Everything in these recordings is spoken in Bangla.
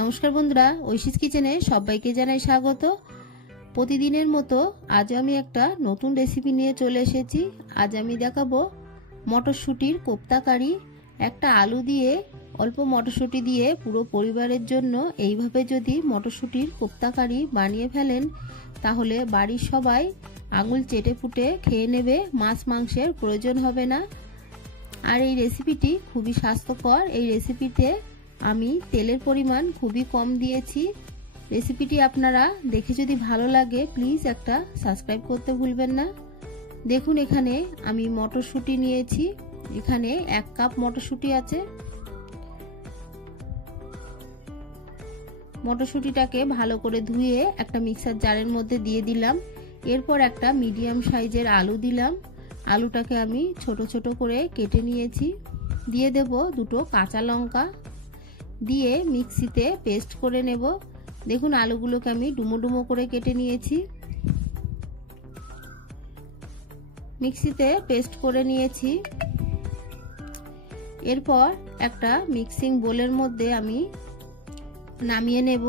নমস্কার বন্ধুরা, ঐশীস কিচেনে সবাইকে জানাই স্বাগত। প্রতিদিনের মতো আজ আমি একটা নতুন রেসিপি নিয়ে চলে এসেছি। আজ আমি দেখাবো মটরশুঁটির কোপ্তা কারি। একটা আলু দিয়ে, অল্প মটরশুঁটি দিয়ে পুরো পরিবারের জন্য এইভাবে যদি মটরশুঁটির কোপ্তা কারি বানিয়ে ফেলেন, তাহলে বাড়ির সবাই আঙুল চেটে পুটে খেয়ে নেবে, মাছ মাংসের প্রয়োজন হবে না। আর এই রেসিপিটি খুবই স্বাস্থ্যকর। এই রেসিপিতে আমি তেলের পরিমাণ খুবই কম দিয়েছি। রেসিপিটি আপনারা দেখে যদি ভালো লাগে প্লিজ একটা সাবস্ক্রাইব করতে ভুলবেন না। দেখুন, এখানে আমি মটরশুঁটি নিয়েছি। এখানে 1 কাপ মটরশুঁটি আছে। মটরশুঁটিটাকে ভালো করে ধুয়ে একটা মিক্সার জারের মধ্যে দিয়ে দিলাম। এরপর একটা মিডিয়াম সাইজের আলু দিলাম। আলুটাকে আমি ছোট ছোট করে কেটে নিয়েছি। দিয়ে দেব 2টো কাঁচা লঙ্কা, দিয়ে মিক্সিতে পেস্ট করে নেব। দেখুন, আলুগুলোকে আমি ডুমো ডুমো করে কেটে নিয়েছি। মিক্সিতে পেস্ট করে নিয়েছি। এরপর একটা মিক্সিং বোলের মধ্যে আমি নামিয়ে নেব।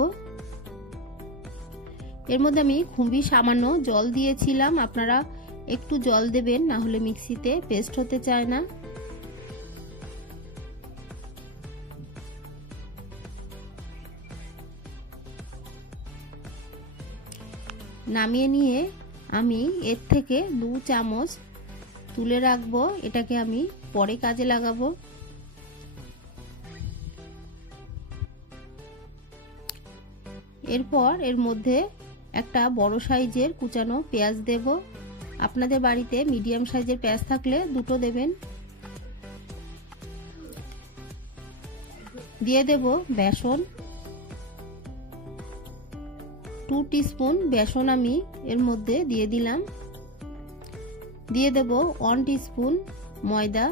এর মধ্যে আমি খুবই সামান্য জল দিয়েছিলাম। আপনারা একটু জল দেবেন, না হলে মিক্সিতে পেস্ট হতে চায় না। নামিয়ে নিয়ে আমি এর থেকে 2 চামচ তুলে রাখবো। এটাকে আমি পরে কাজে লাগাবো। এরপর এর মধ্যে একটা বড় সাইজের কুচানো পেঁয়াজ দেব। আপনাদের বাড়িতে মিডিয়াম সাইজের পেঁয়াজ থাকলে 2টো দেবেন। দিয়ে দেব বেসন, 2 টিস্পুন বেসন আমি এর মধ্যে দিয়ে দিলাম। দিয়ে দেব 1 টিস্পুন ময়দা।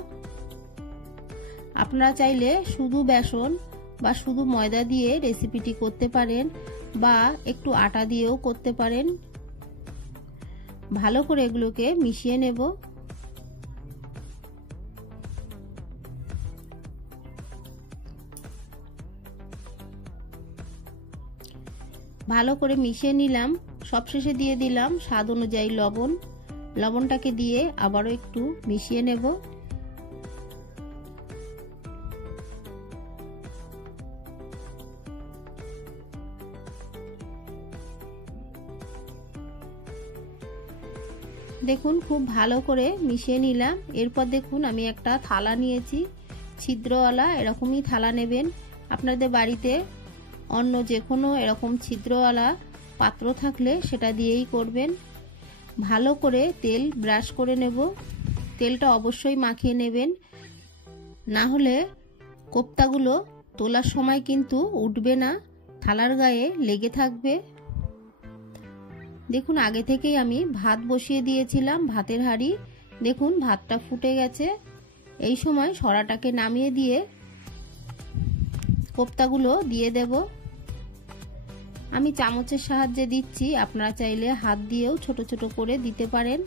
আপনারা চাইলে শুধু বেসন বা শুধু ময়দা দিয়ে রেসিপিটি করতে পারেন, বা একটু আটা দিয়েও করতে পারেন। ভালো করে এগুলোকে মিশিয়ে নেব। ভালো করে মিশিয়ে নিলাম। সবশেষে দিয়ে দিলাম স্বাদ অনুযায়ী লবণ। লবণটাকে দিয়ে আবারও একটু মিশিয়ে নেব। দেখুন, খুব ভালো করে মিশিয়ে নিলাম। এরপর দেখুন, আমি একটা থালা নিয়েছি, ছিদ্রওয়ালা। এরকমই থালা নেবেন। আপনাদের বাড়িতে অন্য যে কোনো এরকম ছিদ্রওয়ালা পাত্র থাকলে সেটা দিয়েই করবেন। ভালো করে তেল ব্রাশ করে নেব। তেলটা অবশ্যই মাখিয়ে নেবেন, না হলে কোপ্তাগুলো তোলার সময় কিন্তু উঠবে না, থালার গায়ে লেগে থাকবে। দেখুন, আগে থেকেই আমি ভাত বসিয়ে দিয়েছিলাম, ভাতের হাঁড়ি। দেখুন, ভাতটা ফুটে গেছে। এই সময় সরাটাকে নামিয়ে দিয়ে কোপ্তাগুলো দিয়ে দেব। আমি চামচের সাহায্যে দিচ্ছি, আপনারা চাইলে হাত দিয়েও ছোট ছোট করে দিতে পারেন।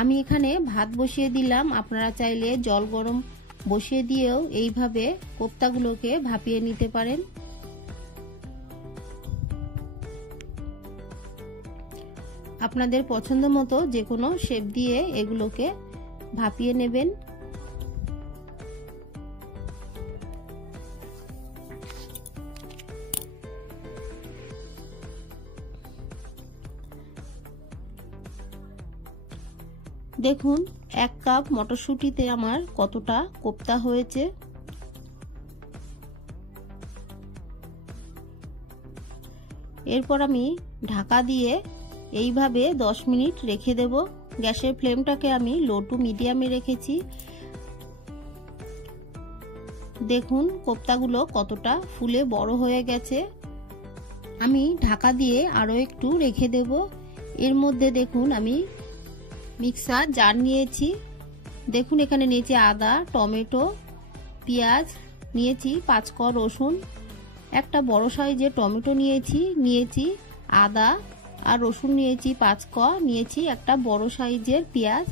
আমি এখানে ভাত বসিয়ে দিলাম। আপনারা চাইলে জল গরম বসিয়ে দিয়েও এইভাবে কোপ্তাগুলোকে ভাপিয়ে নিতে পারেন। আপনাদের পছন্দ মতো যে কোনো শেপ দিয়ে এগুলোকে ভাপিয়ে নেবেন। দেখুন, 1 কাপ মটরশুঁটিতে আমার কতটা কোপ্তা হয়েছে। এরপর আমি ঢাকা দিয়ে এইভাবে 10 মিনিট রেখে দেব। গ্যাসের ফ্লেমটাকে আমি লো টু মিডিয়ামে রেখেছি। দেখুন, কোপ্তাগুলো কতটা ফুলে বড় হয়ে গেছে। আমি ঢাকা দিয়ে আরো একটু রেখে দেব। এর মধ্যে দেখুন, আমি মিক্সার জার নিয়েছি। দেখুন, এখানে নিয়েছি আদা, টমেটো, পেঁয়াজ নিয়েছি, 5 কোয়া রসুন, একটা বড় সাইজের টমেটো নিয়েছি আদা আর রসুন নিয়েছি 5 কোয়া, নিয়েছি একটা বড় সাইজের পেঁয়াজ।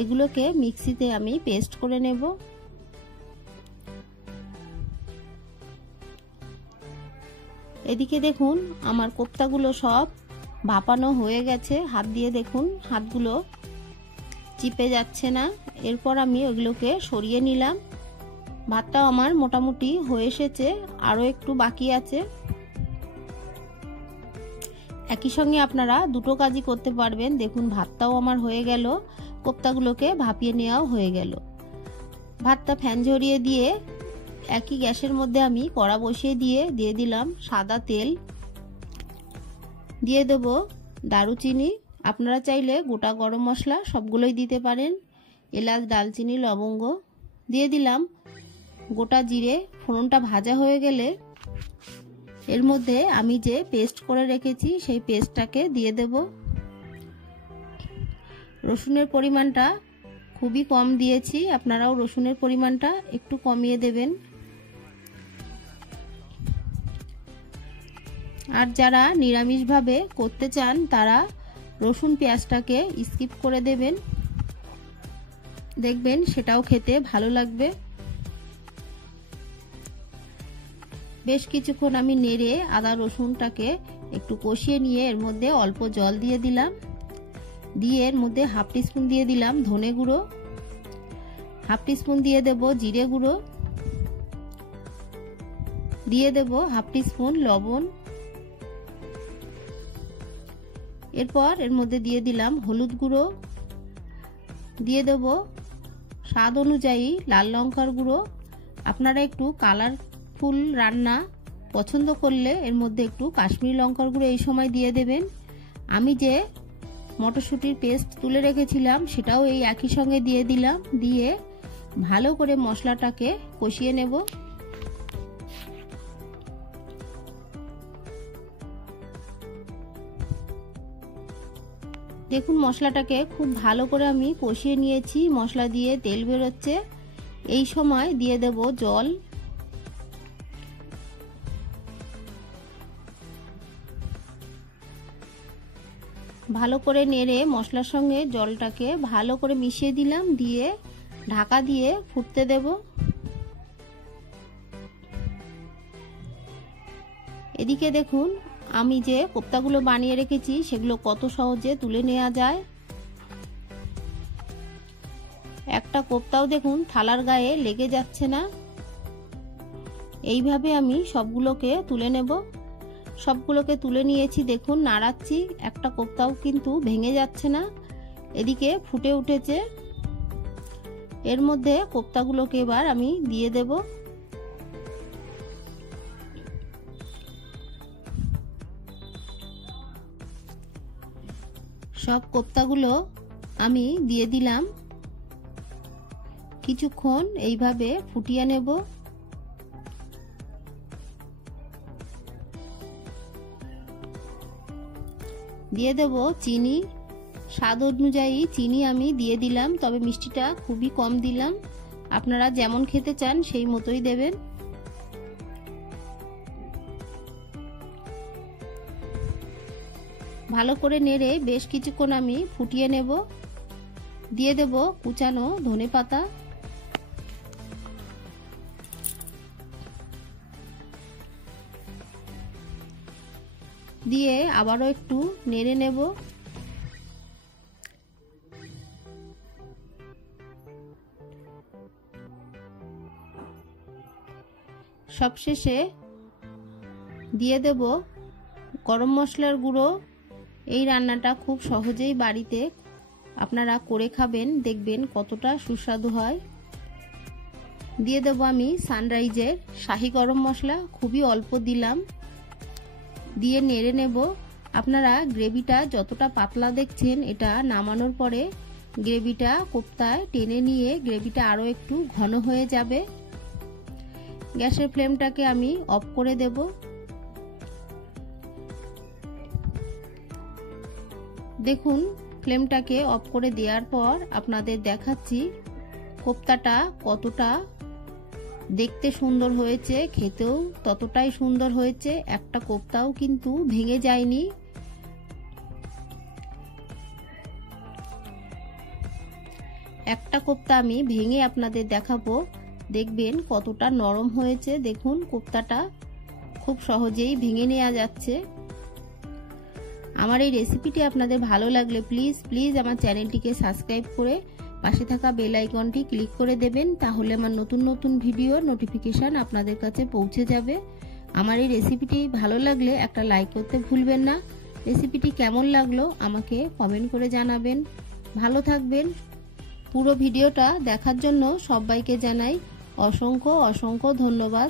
এগুলোকে মিক্সিতে আমি পেস্ট করে নেব। এদিকে দেখুন আমার কোপ্তাগুলো সব ভাপানো হয়ে গেছে। হাত দিয়ে দেখুন হাতগুলো চিপে যাচ্ছে না। এরপর আমি ওগুলোকে সরিয়ে নিলাম। ভাতটাও আমার মোটামুটি হয়ে এসেছে, আরও একটু বাকি আছে। একই সঙ্গে আপনারা দুটো কাজই করতে পারবেন। দেখুন ভাতটাও আমার হয়ে গেল, কোপ্তাগুলোকে ভাপিয়ে নেওয়াও হয়ে গেল। ভাতটা ফ্যান ঝরিয়ে দিয়ে একই গ্যাসের মধ্যে আমি কড়া বসিয়ে দিয়ে দিলাম সাদা তেল, দিয়ে দেব দারুচিনি। আপনারা চাইলে গোটা গরম মশলা সবগুলোই দিতে পারেন, এলাচ, দালচিনি, লবঙ্গ দিয়ে দিলাম। গোটা জিরে। ফোড়নটা ভাজা হয়ে গেলে এর মধ্যে আমি যে পেস্ট করে রেখেছি সেই পেস্টটাকে দিয়ে দেব। রসুনের পরিমাণটা খুবই কম দিয়েছি, আপনারাও রসুনের পরিমাণটা একটু কমিয়ে দেবেন। আর যারা নিরামিষভাবে করতে চান তারা রসুন পেঁয়াজটাকে স্কিপ করে দেবেন, দেখবেন সেটাও খেতে ভালো লাগবে। বেশ কিছুক্ষণ আমি নেড়ে আদা রসুনটাকে একটু কষিয়ে নিয়ে এর মধ্যে অল্প জল দিয়ে দিলাম। দিয়ে এর মধ্যে হাফ টিস্পুন দিয়ে দিলাম ধনে গুঁড়ো, হাফ টিস্পুন দিয়ে দেব জিরে গুঁড়ো, দিয়ে দেব হাফ টিস্পুন লবণ। এরপর এর মধ্যে দিয়ে দিলাম হলুদ গুঁড়ো, দিয়ে দেব স্বাদ অনুযায়ী লাল লঙ্কার গুঁড়ো। আপনারা একটু কালারফুল রান্না পছন্দ করলে এর মধ্যে একটু কাশ্মীরি লঙ্কার গুঁড়ো এই সময় দিয়ে দেবেন। আমি যে মটরশুঁটির পেস্ট তুলে রেখেছিলাম সেটাও এই একই সঙ্গে দিয়ে দিলাম। দিয়ে ভালো করে মশলাটাকে কষিয়ে নেব। দেখুন মশলাটাকে খুব ভালো করে আমি কষিয়ে নিয়েছি, মশলা দিয়ে তেল বেরোচ্ছে। এই সময় দিয়ে দেব জল। ভালো করে নেড়ে মশলার সঙ্গে জলটাকে ভালো করে মিশিয়ে দিলাম, দিয়ে ঢাকা দিয়ে ফুটতে দেব। এদিকে দেখুন আমি যে কোপ্তাগুলো বানিয়ে রেখেছি সেগুলো কত সহজে তুলে নেওয়া যায়। একটা কোপ্তাও দেখুন থালার গায়ে লেগে যাচ্ছে না। এইভাবে আমি সবগুলোকে তুলে নেব। সবগুলোকে তুলে নিয়েছি, দেখুন নাড়াচ্ছি, একটা কোপ্তাও কিন্তু ভেঙে যাচ্ছে না। এদিকে ফুটে উঠেছে। এর মধ্যে কোপ্তাগুলোকে এবার আমি দিয়ে দেব। সব কোপ্তাগুলো আমি দিয়ে দিলাম। কিছুক্ষণ এইভাবে ফুটিয়ে নেব। দিয়ে দেব চিনি, স্বাদ অনুযায়ী চিনি আমি দিয়ে দিলাম, তবে মিষ্টিটা খুবই কম দিলাম। আপনারা যেমন খেতে চান সেই মতোই দেবেন। ভালো করে নেড়ে বেশ কিছুক্ষণ আমি ফুটিয়ে নেব। দিয়ে দেব কুচানো ধনেপাতা। দিয়ে আবারও একটু নেড়ে নেব। সবশেষে দিয়ে দেব গরম মশলার গুঁড়ো। এই রান্নাটা খুব সহজেই বাড়িতে আপনারা করে খাবেন, দেখবেন কতটা সুস্বাদু হয়। দিয়ে দেব আমি সানরাইজের শাহি গরম মশলা, খুবই অল্প দিলাম। দিয়ে নেড়ে নেব। আপনারা গ্রেভিটা যতটা পাতলা দেখছেন, এটা নামানোর পরে গ্রেভিটা কোপ্তায় টেনে নিয়ে গ্রেভিটা আরও একটু ঘন হয়ে যাবে। গ্যাসের ফ্লেমটাকে আমি অফ করে দেব। দেখুন ফ্লেমটাকে অফ করে দেওয়ার পর আপনাদের দেখাচ্ছি কোপ্তাটা কতটা দেখতে সুন্দর হয়েছে, খেতেও ততটাই সুন্দর হয়েছে। একটা কোপ্তাও কিন্তু ভেঙে যায়নি। একটা কোপ্তা আমি ভেঙে আপনাদের দেখাবো, দেখবেন কতটা নরম হয়েছে। দেখুন কোপ্তাটা খুব সহজেই ভেঙে নেওয়া যাচ্ছে। আমার এই রেসিপিটি আপনাদের ভালো লাগলে প্লিজ আমার চ্যানেলটিকে সাবস্ক্রাইব করে পাশে থাকা বেল আইকনটি ক্লিক করে দেবেন, তাহলে আমার নতুন ভিডিও নোটিফিকেশন আপনাদের কাছে পৌঁছে যাবে। আমার এই রেসিপিটি ভালো লাগলে একটা লাইক করতে ভুলবেন না। রেসিপিটি কেমন লাগলো আমাকে কমেন্ট করে জানাবেন। ভালো থাকবেন। পুরো ভিডিওটা দেখার জন্য সবাইকে জানাই অসংখ্য ধন্যবাদ।